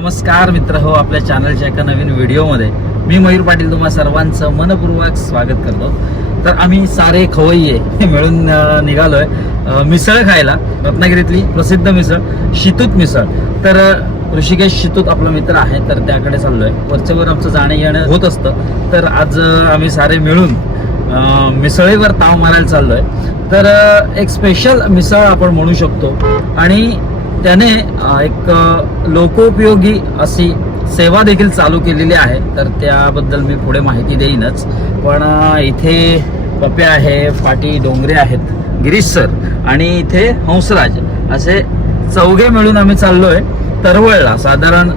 नमस्कार मित्र हो, आपल्या चॅनलच्या एका नवीन व्हिडिओमध्ये मी मयूर पाटील तुम्हा सर्वांचं मनपूर्वक स्वागत करतो. तर आम्ही सारे खवय्ये मिळून निघालोय मिसळ खायला. रत्नागिरीतली प्रसिद्ध मिसळ शितूत मिसळ. तर ऋषिकेश शितूत आपला मित्र आहे, तर त्याकडे चाललोय. वरच्यावर आमचं जाणं येणं होत असतं. तर आज आम्ही सारे मिळून मिसळीवर ताव मारायला चाललोय. तर एक स्पेशल मिसळ आपण म्हणू शकतो आणि त्याने एक लोकोपयोगी अशी सेवा देखील चालू केलेली आहे. तर त्याबद्दल मी पुढे माहिती देईनच. पण इथे पप्या आहे, पाटी डोंगरे आहेत, गिरीश सर आणि इथे हंसराज असे चौघे मिळून आम्ही चाललोय तरवळला. साधारण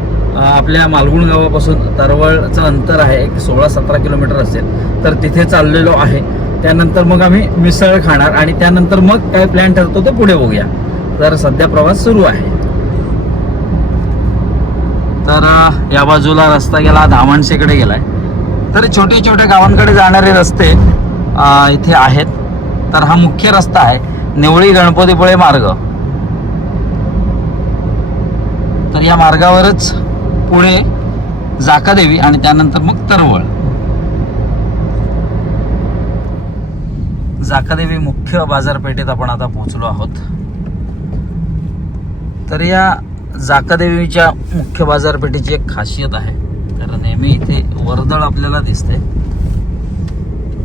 आपल्या मालगुण गावापासून तरवळचं अंतर आहे एक 16-17 किलोमीटर असेल. तर तिथे चाललेलो आहे. त्यानंतर मग आम्ही मिसळ खाणार आणि त्यानंतर मग काय प्लॅन ठरतो ते पुढे बघूया. तर सध्या प्रवास सुरू आहे. तर या बाजूला रस्ता गेला धामणशेकडे गेलाय. तर छोटे छोटे गावांकडे जाणारे रस्ते इथे आहेत. तर हा मुख्य रस्ता आहे निवळी गणपतीपुळे मार्ग. तर या मार्गावरच पुढे जाकादेवी आणि त्यानंतर मग तरवळ. जाकादेवी मुख्य बाजारपेठेत आपण आता पोहोचलो आहोत. तर या जाकादेवीच्या मुख्य बाजारपेठेची एक खासियत आहे. तर नेहमी इथे वर्दळ आपल्याला दिसते.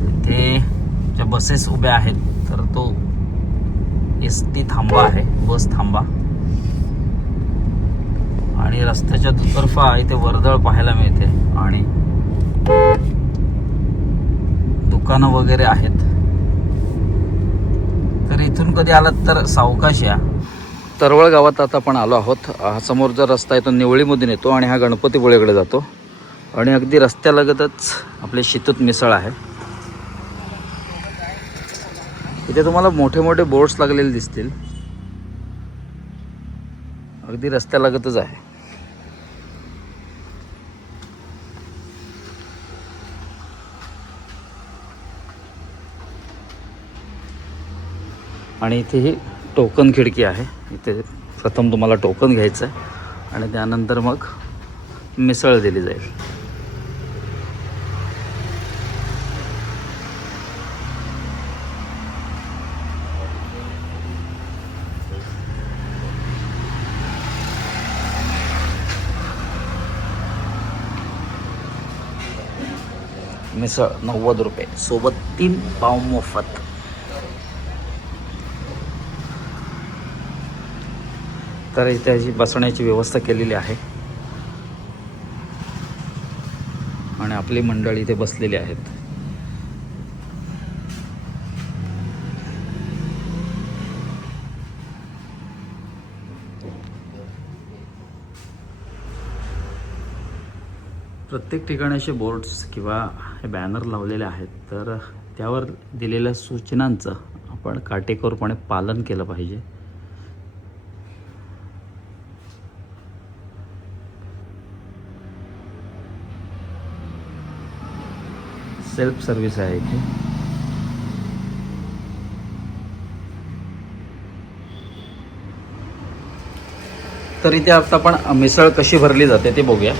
इथे ज्या बसेस उभ्या आहेत तर तो एसटी थांबा आहे, बस थांबा. आणि रस्त्याच्या दुतर्फा इथे वर्दळ पाहायला मिळते आणि दुकानं वगैरे आहेत. तर इथून कधी आलात तर सावकाश या. तरवळ गावात आता आपण आलो आहोत. हा समोरचा रस्ता आहे तो निवळीमधून येतो आणि हा गणपतीपुळेकडे जातो. आणि अगदी रस्त्यालगतच आपले शितूत मिसळ आहे. इथे तुम्हाला मोठे मोठे बोर्ड्स लागलेले दिसतील. अगदी रस्त्यालगतच आहे. आणि इथे ही टोकन खिडकी आहे. इथे प्रथम तुम्हाला टोकन घ्यायचं आहे आणि त्यानंतर मग मिसळ दिली जाईल. मिसळ 90 रुपये, सोबत 3 पाव मोफत. तर इथे अशी बसण्याची व्यवस्था केलेली आहे आणि आपली मंडळी इथे बसलेली आहेत. प्रत्येक ठिकाणी असे बोर्ड्स किंवा हे बॅनर लावलेले आहेत. तर त्यावर दिलेल्या सूचनांचं आपण काटेकोरपणे पालन केलं पाहिजे. सेल्फ सर्व्हिस आहे इथे. तर इथे आता आपण मिसळ कशी भरली जाते ते बघूया.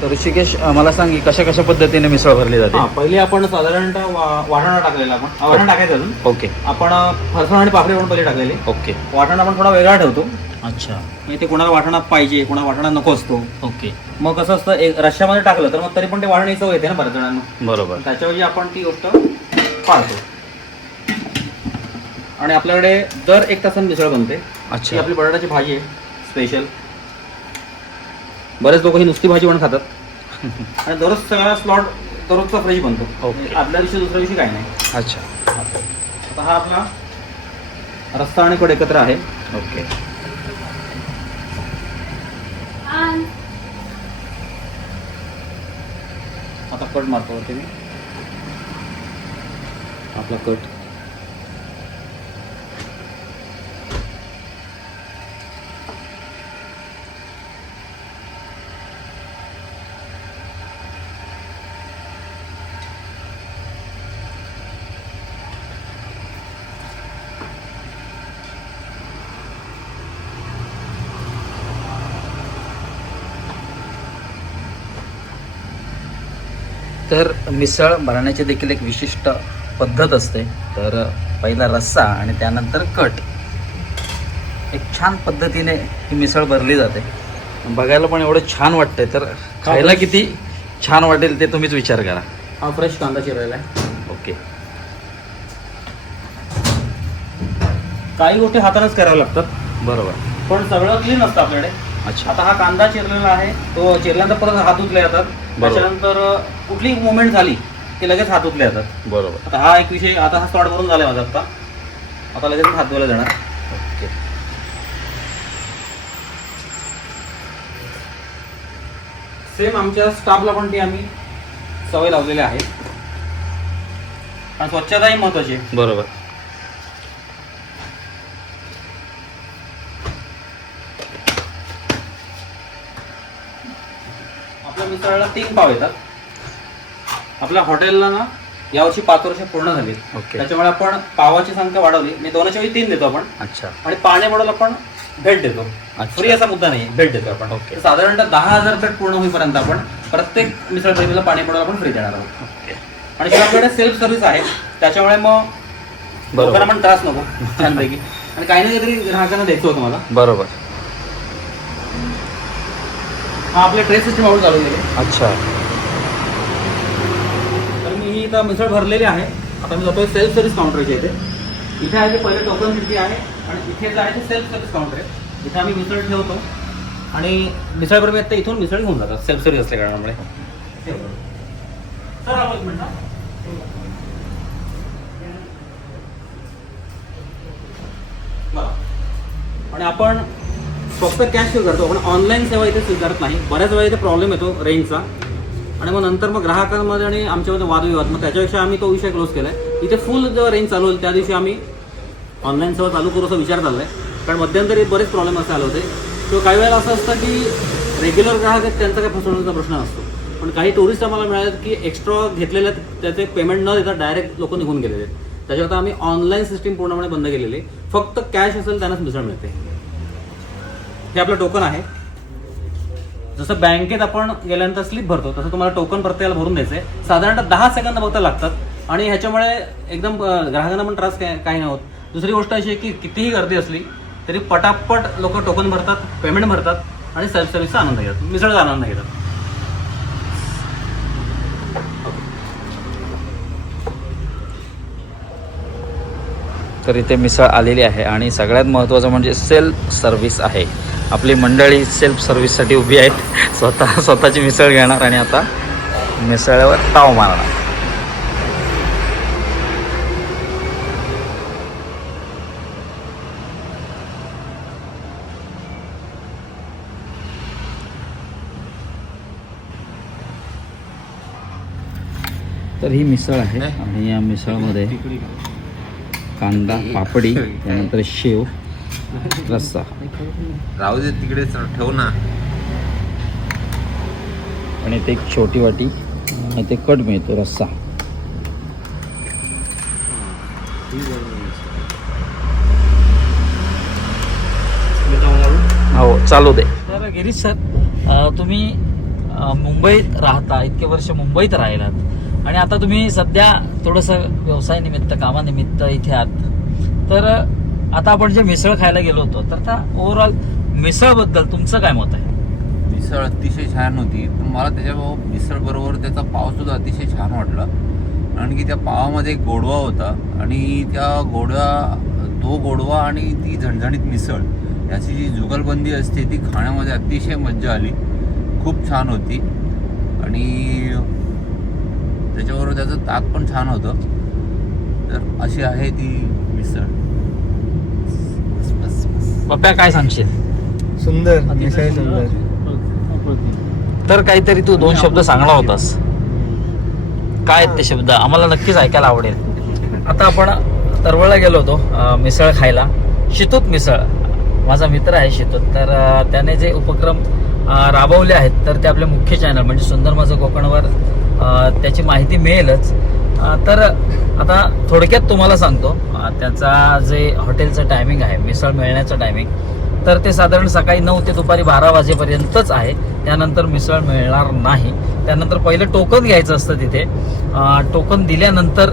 तर ऋषिकेश मला सांग कशा कशा पद्धतीने मिसळ भरली जाते. पहिली आपण साधारणतः वाटाणा टाकलेला, आपण वाटाणा टाकायचं अजून. ओके. आपण फरसाण आणि पापडी पण पहिले टाकलेली. ओके. वाटाणा आपण थोडा वेगळा ठेवतो. अच्छा. म्हणजे ते कोणाला वाटाणा पाहिजे, कोणाला वाटाणा नको असतो. ओके. मग कसं असतं, एक रश्श्यामध्ये टाकलं तर मग तरी पण ते वाटाणे चव येते ना बऱ्याच जणांना. बरोबर. त्याच्याऐवजी आपण ती गोष्ट पाळतो. आणि आपल्याकडे दर 1 तासाने मिसळ बनते. अच्छा. ही आपली बटाट्याची भाजी आहे स्पेशल. बरेच लोक ही नुसती भाजी पण खातात. आणि दररोज सगळा स्लॉट दररोजचा फ्रेश बनतो. ओके. आदल्या दिवशी दुसऱ्या दिवशी काही नाही. अच्छा. आता हा आपला रस्सा आणि कढ एकत्र आहे. ओके. आता कट मारतो वरती मी. आपला कट. तर मिसळ भरण्याची देखील एक विशिष्ट पद्धत असते. तर पहिला रस्सा आणि त्यानंतर कट, एक छान पद्धतीने ही मिसळ भरली जाते. बघायला पण एवढं छान वाटतंय, तर खायला किती छान वाटेल ते तुम्हीच विचार करा. हा फ्रेश कांदा चिरलेला आहे. ओके. काही गोष्टी हातानेच कराव्या लागतात, बरोबर. पण सगळं क्लीन असतं आपल्याकडे. अच्छा. आता हा कांदा चिरलेला आहे, तो चिरल्यानंतर परत हात धुतले जातात. त्याच्यानंतर कुठली मुवमेंट झाली की लगेच हात धुतले जातात. बरोबर. आता हा एक विषय, आता हा स्लॉट भरून झाला माझा. आता लगेच हात धुवायला जाणार. ओके. सेम आमच्या स्टाफला पण ती आम्ही सवय लावलेली आहे, आणि स्वच्छता ही महत्वाची आहे. बरोबर. आपल्या मिसळला 3 पाव येतात. आपल्या हॉटेलला ना यावर्षी 5 वर्ष पूर्ण झाली. ओके. त्याच्यामुळे आपण पावाची संख्या वाढवली. मी 2च्या वेळी 3 देतो आपण. अच्छा. आणि पाणी बॉटल आपण भेट देतो. अच्छा. फ्री असा मुद्दा नाही, भेट देतो आपण. ओके. तर साधारणतः 10,000 प्लेट पूर्ण होईपर्यंत आपण प्रत्येक मिसळ प्रेमीला पाणी बॉटल आपण फ्री देणार आहोत. ओके. आणि शिवाय आपल्याकडे सेल्फ सर्व्हिस आहे, त्याच्यामुळे मग लोकांना पण त्रास नको छानपैकी. आणि काही ना काहीतरी ग्राहकांना द्यायचं होतं मला. बरोबर. हा आपले ट्रे सिस्टम आवड चालू केले. अच्छा. तर मी ही इथं मिसळ भरलेली आहे. आता मी जातोय सेल्फ सर्व्हिस काउंटरच्या इथे. इथे आहे ते पहिले टोकन सिटी आहे, आणि इथे जे आहे ते सेल्फ सर्व्हिस काउंटर आहे. इथे आम्ही मिसळ ठेवतो आणि मिसळप्रेमी आता इथून मिसळ घेऊन जातात सेल्फ सर्व्हिस असल्या कारणामुळे. सर आपण एक मिनिट. आणि आपण फक्त कॅश स्वीकारतो, आपण ऑनलाईन सेवा इथे स्वीकारत नाही. बऱ्याच वेळा इथे प्रॉब्लेम येतो रेंजचा, आणि मग नंतर मग ग्राहकांमध्ये आणि आमच्यामध्ये वादविवाद. मग त्याच्यापेक्षा आम्ही तो विषय क्लोज केला आहे. इथे फुल जेव्हा रेंज चालू होईल त्या दिवशी आम्ही ऑनलाईन सेवा चालू करू असा विचार चालला आहे. कारण मध्यंतरी बरेच प्रॉब्लेम असे आले होते. किंवा काही वेळेला असं असतं की रेग्युलर ग्राहक आहेत त्यांचा काही फसवणुकीचा प्रश्न नसतो, पण काही टुरिस्ट आम्हाला मिळाले की एक्स्ट्रा घेतलेले त्याचे पेमेंट न देता डायरेक्ट लोक निघून गेलेले. त्याच्याकरता आम्ही ऑनलाईन सिस्टीम पूर्णपणे बंद केलेली आहे. फक्त कॅश असेल त्यांनाच मिसळ मिळते. हे आपलं टोकन आहे. जसं बँकेत आपण गेल्यानंतर स्लिप भरतो तसं तुम्हाला टोकन प्रत्येकाला भरून द्यायचं आहे. साधारणतः 10 सेकंद फक्त लागतात, आणि ह्याच्यामुळे एकदम ग्राहकांना पण त्रास काही नाही होत. दुसरी गोष्ट अशी आहे की कितीही गर्दी असली तरी पटापट लोक टोकन भरतात, पेमेंट भरतात, आणि सेल्फ सर्व्हिसचा आनंद घेतात, मिसळचा आनंद घेतात. तर इथे मिसळ आलेली आहे, आणि सगळ्यात महत्त्वाचं म्हणजे सेल्फ सर्व्हिस आहे. आपली मंडळी सेल्फ सर्व्हिससाठी उभी आहेत. स्वतःची मिसळ घेणार आणि आता मिसळवर ताव मारणार. तर ही मिसळ आहे, आणि या मिसळमध्ये कांदा, पापडी, त्यानंतर शेव, रस्सा. राहू दे तिकडे ठेव ना. आणि ते एक छोटी वाटी, आणि ते कट मिळतो रस्सा. हो, चालू दे. तर गिरीश सर, तुम्ही मुंबईत राहता, इतके वर्ष मुंबईत राहिलात, आणि आता तुम्ही सध्या थोडंसं व्यवसायानिमित्त, कामानिमित्त इथे आहात. तर आता आपण जे मिसळ खायला गेलो होतो, तर त्या ओव्हरऑल मिसळबद्दल तुमचं काय मत आहे? मिसळ अतिशय छान होती, पण मला त्याच्या मिसळ बरोबर त्याचा पावसुद्धा अतिशय छान वाटला. कारण की त्या पावामध्ये एक गोडवा होता, आणि तो गोडवा आणि ती झणझणीत मिसळ याची जी जुगलबंदी असते ती खाण्यामध्ये अतिशय मज्जा आली. खूप छान होती, आणि त्याच्याबरोबर त्याचं ताक पण छान होतं. तर अशी आहे ती मिसळ. पप्प्या, काय सांगशील? सुंदर मिसळ, सुंदर. तर काहीतरी तू 2 शब्द सांगणार होतास, काय ते शब्द आम्हाला नक्कीच ऐकायला आवडेल. आता आपण तरवळला गेलो होतो मिसळ खायला. शितूत मिसळ, माझा मित्र आहे शितूत, तर त्याने जे उपक्रम राबवले आहेत तर ते आपल्या मुख्य चॅनल म्हणजे सुंदर माझं कोकणवर त्याची माहिती मिळेलच. तर आता थोडक्यात तुम्हाला सांगतो, त्याचा जे हॉटेलचं टायमिंग आहे, मिसळ मिळण्याचं टायमिंग तर ते साधारण सकाळी 9 ते दुपारी 12 वाजेपर्यंतच आहे. त्यानंतर मिसळ मिळणार नाही. त्यानंतर पहिलं टोकन घ्यायचं असतं तिथे. टोकन दिल्यानंतर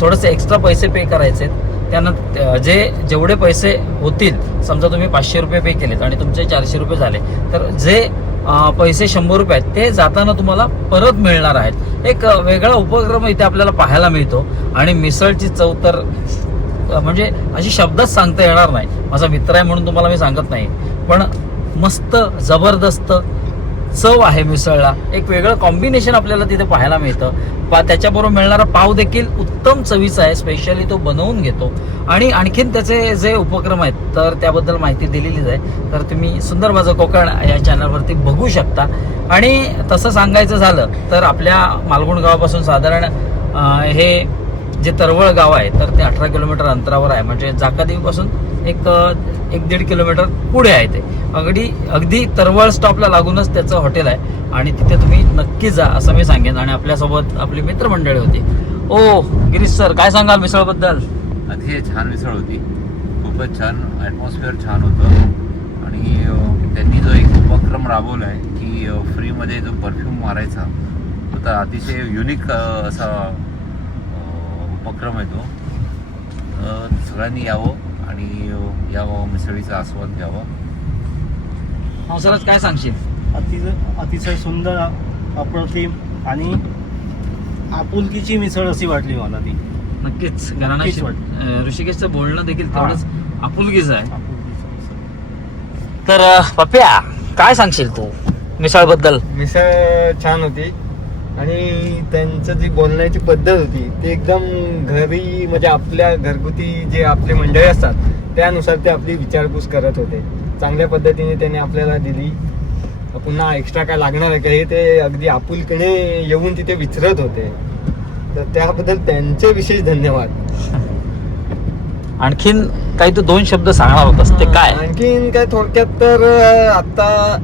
थोडंसं एक्स्ट्रा पैसे पे करायचे. त्यानंतर जेवढे पैसे होतील, समजा तुम्ही 500 रुपये पे केलेत आणि तुमचे 400 रुपये झाले, तर जे पैसे 100 रुपये आहेत ते जाताना तुम्हाला परत मिळणार आहेत. एक वेगळा उपक्रम इथे आपल्याला पाहायला मिळतो. आणि मिसळची चव तर म्हणजे अशी शब्दात सांगता येणार नाही. माझा मित्र आहे म्हणून तुम्हाला मी सांगत नाही, पण मस्त जबरदस्त चव आहे मिसळला. एक वेगळं कॉम्बिनेशन आपल्याला तिथे पाहायला मिळतं. त्याच्याबरोबर मिळणारा पाव देखील उत्तम चवीचा आहे. स्पेशली तो बनवून घेतो. आणि आणखीन त्याचे जे उपक्रम आहेत तर त्याबद्दल माहिती दिलेलीच आहे. तर तुम्ही सुंदर माझं कोकण या चॅनलवरती बघू शकता. आणि तसं सांगायचं झालं तर आपल्या मालगुण गावापासून साधारण हे जे तरवळ गाव आहे तर ते 18 किलोमीटर अंतरावर आहे. म्हणजे जाकादेवीपासून एक 1-1.5 किलोमीटर पुढे आहे ते. अगदी तरवळ स्टॉपला लागूनच त्याचं हॉटेल आहे. आणि तिथे तुम्ही नक्की जा असं मी सांगेन. आणि आपल्यासोबत आपली मित्रमंडळी होती. ओ गिरीश सर, काय सांगाल मिसळबद्दल? अतिशय छान मिसळ होती. खूपच छान, ॲटमॉस्फिअर छान होतं. आणि त्यांनी जो एक उपक्रम राबवला आहे की फ्रीमध्ये जो परफ्यूम मारायचा, तो तर अतिशय युनिक असा उपक्रम आहे तो. सगळ्यांनी यावं आणि या मिसळीचा आस्वाद घ्यावा. हंसराज, काय सांगशील? अतिशय सुंदर, अप्रतिम आणि आपुलकीची मिसळ अशी वाटली मला ती. नक्कीच घराणा नक्कीच वाटतं. ऋषिकेशचं बोलणं देखील तेवढंच आपुलकीचं आहे. आपुलकीची मिसळ. तर पप्या, काय सांगशील तू मिसळबद्दल? मिसळ छान होती. आणि त्यांचं जी बोलण्याची पद्धत होती ती एकदम घरी, म्हणजे आपल्या घरगुती जे आपले मंडळी असतात त्यानुसार ते आपली विचारपूस करत होते. चांगल्या पद्धतीने त्यांनी आपल्याला दिली. पुन्हा एक्स्ट्रा काय लागणार आहे का हे ते अगदी आपुलकीने येऊन तिथे विचारत होते. तर त्याबद्दल त्यांचे विशेष धन्यवाद. आणखीन काही तू 2 शब्द सांगणार होतास, ते काय? आणखीन काय थोडक्यात तर आता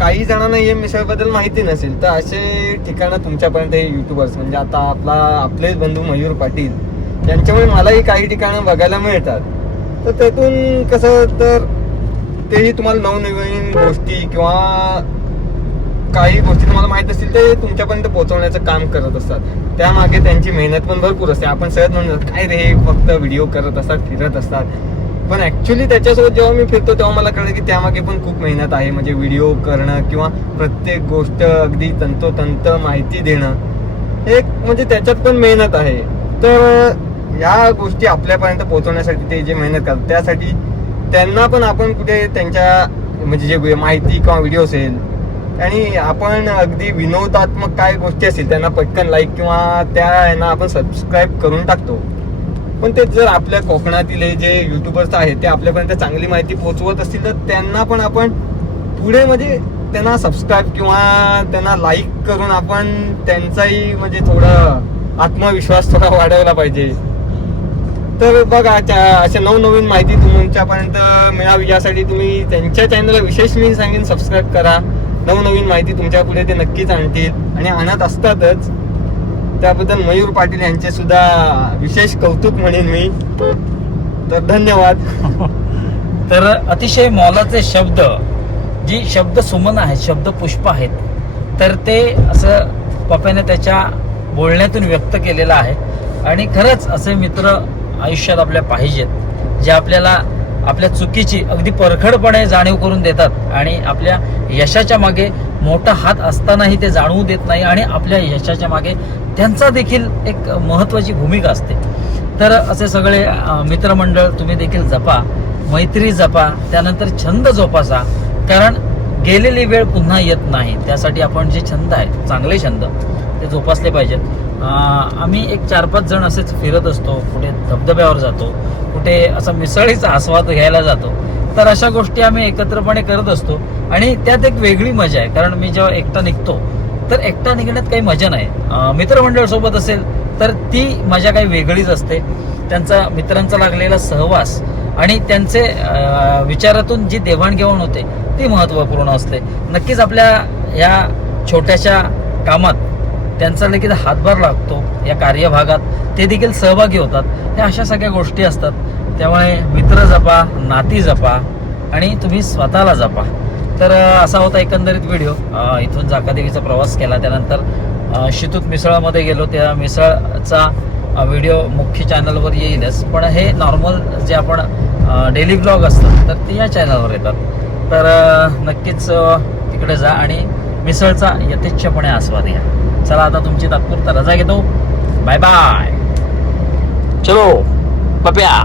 काही जणांना हे मिसळबद्दल माहिती नसेल तर असे ठिकाणं तुमच्यापर्यंत हे युट्यूबर्स, म्हणजे आता आपलेच बंधू मयूर पाटील यांच्यामुळे मलाही काही ठिकाणं बघायला मिळतात. तर त्यातून कसं तर तेही तुम्हाला नवनवीन गोष्टी किंवा काही गोष्टी तुम्हाला माहित असतील ते तुमच्यापर्यंत पोहोचवण्याचं काम करत असतात. त्यामागे त्यांची मेहनत पण भरपूर असते. आपण सहज म्हणतो काय रे, फक्त व्हिडिओ करत असतात, फिरत असतात. पण ऍक्च्युली त्याच्यासोबत जेव्हा मी फिरतो तेव्हा मला कळलं की त्यामागे पण खूप मेहनत आहे. म्हणजे व्हिडिओ करणं किंवा प्रत्येक गोष्ट अगदी तंतोतंत माहिती देणं, एक म्हणजे त्याच्यात पण मेहनत आहे. तर या गोष्टी आपल्यापर्यंत पोहोचवण्यासाठी ते जे मेहनत करतात त्यासाठी त्यांना पण आपण कुठे त्यांच्या म्हणजे जे माहिती किंवा व्हिडिओ असेल आणि आपण अगदी विनोदात्मक काय गोष्टी असतील त्यांना पटकन लाईक किंवा त्या यांना आपण सबस्क्राईब करून टाकतो. पण ते जर आपल्या कोकणातील जे युट्यूबर्स आहेत ते आपल्यापर्यंत चांगली माहिती पोहोचवत असतील तर त्यांना पण आपण पुढे म्हणजे त्यांना सबस्क्राईब किंवा त्यांना लाईक करून आपण त्यांचाही म्हणजे थोडं आत्मविश्वास थोडा वाढवला पाहिजे. तर बघा अशा नवनवीन माहिती तुमच्यापर्यंत मिळावी यासाठी तुम्ही त्यांच्या चॅनलला विशेष मी सांगेन सबस्क्राईब करा. नवनवीन माहिती तुमच्या पुढे ते नक्कीच आणतील आणि आणत असतातच. त्याबद्दल मयूर पाटील यांचे सुद्धा विशेष कौतुक म्हणेन मी. तर धन्यवाद. तर अतिशय मोलाचे शब्द, जी शब्द सुमन आहेत, शब्द पुष्प आहेत, तर ते असं पप्याने त्याच्या बोलण्यातून व्यक्त केलेलं आहे. आणि खरंच असे मित्र आयुष्यात आपल्या पाहिजेत जे आपल्याला आपल्या चुकीची अगदी परखडपणे जाणीव करून देतात आणि आपल्या यशाच्या मागे मोठा हात असतानाही ते जाणवू देत नाही आणि आपल्या यशाच्या मागे त्यांचा देखील एक महत्त्वाची भूमिका असते. तर असे सगळे मित्रमंडळ तुम्ही देखील जपा, मैत्री जपा, त्यानंतर छंद जोपासा. कारण गेलेली वेळ पुन्हा येत नाही. त्यासाठी आपण जे छंद आहेत, चांगले छंद, ते जोपासले पाहिजेत. आम्ही एक 4-5 जण असेच फिरत असतो. कुठे धबधब्यावर जातो, कुठे असा मिसळीचा आस्वाद घ्यायला जातो. तर अशा गोष्टी आम्ही एकत्रपणे करत असतो आणि त्यात एक वेगळी मजा आहे. कारण मी जेव्हा एकटा निघतो तर एकटा निघण्यात काही मजा नाही. मित्रमंडळ सोबत असेल तर ती मजा काही वेगळीच असते. त्यांचा मित्रांचा लागलेला सहवास आणि त्यांचे विचारातून जी देवाणघेवाण होते ती महत्त्वपूर्ण असते. नक्कीच आपल्या या छोट्याशा कामात त्यांचा देखील हातभार लागतो. या कार्यभागात ते देखील सहभागी होतात. ह्या अशा सगळ्या गोष्टी असतात. त्यामुळे मित्र जपा, नाती जपा आणि तुम्ही स्वतःला जपा. तर असा होता एकंदरीत व्हिडिओ. इथून जाकादेवीचा प्रवास केला, त्यानंतर शितूत मिसळमध्ये गेलो. त्या मिसळचा व्हिडिओ मुख्य चॅनलवर येईलच, पण हे नॉर्मल जे आपण डेली ब्लॉग असतात तर ते या चॅनलवर येतात. तर नक्कीच तिकडे जा आणि मिसळचा यथेच्छपणे आस्वाद घ्या. चला आता तुमची तात्पुरता रजा घेतो. Bye bye. चलो पप्या.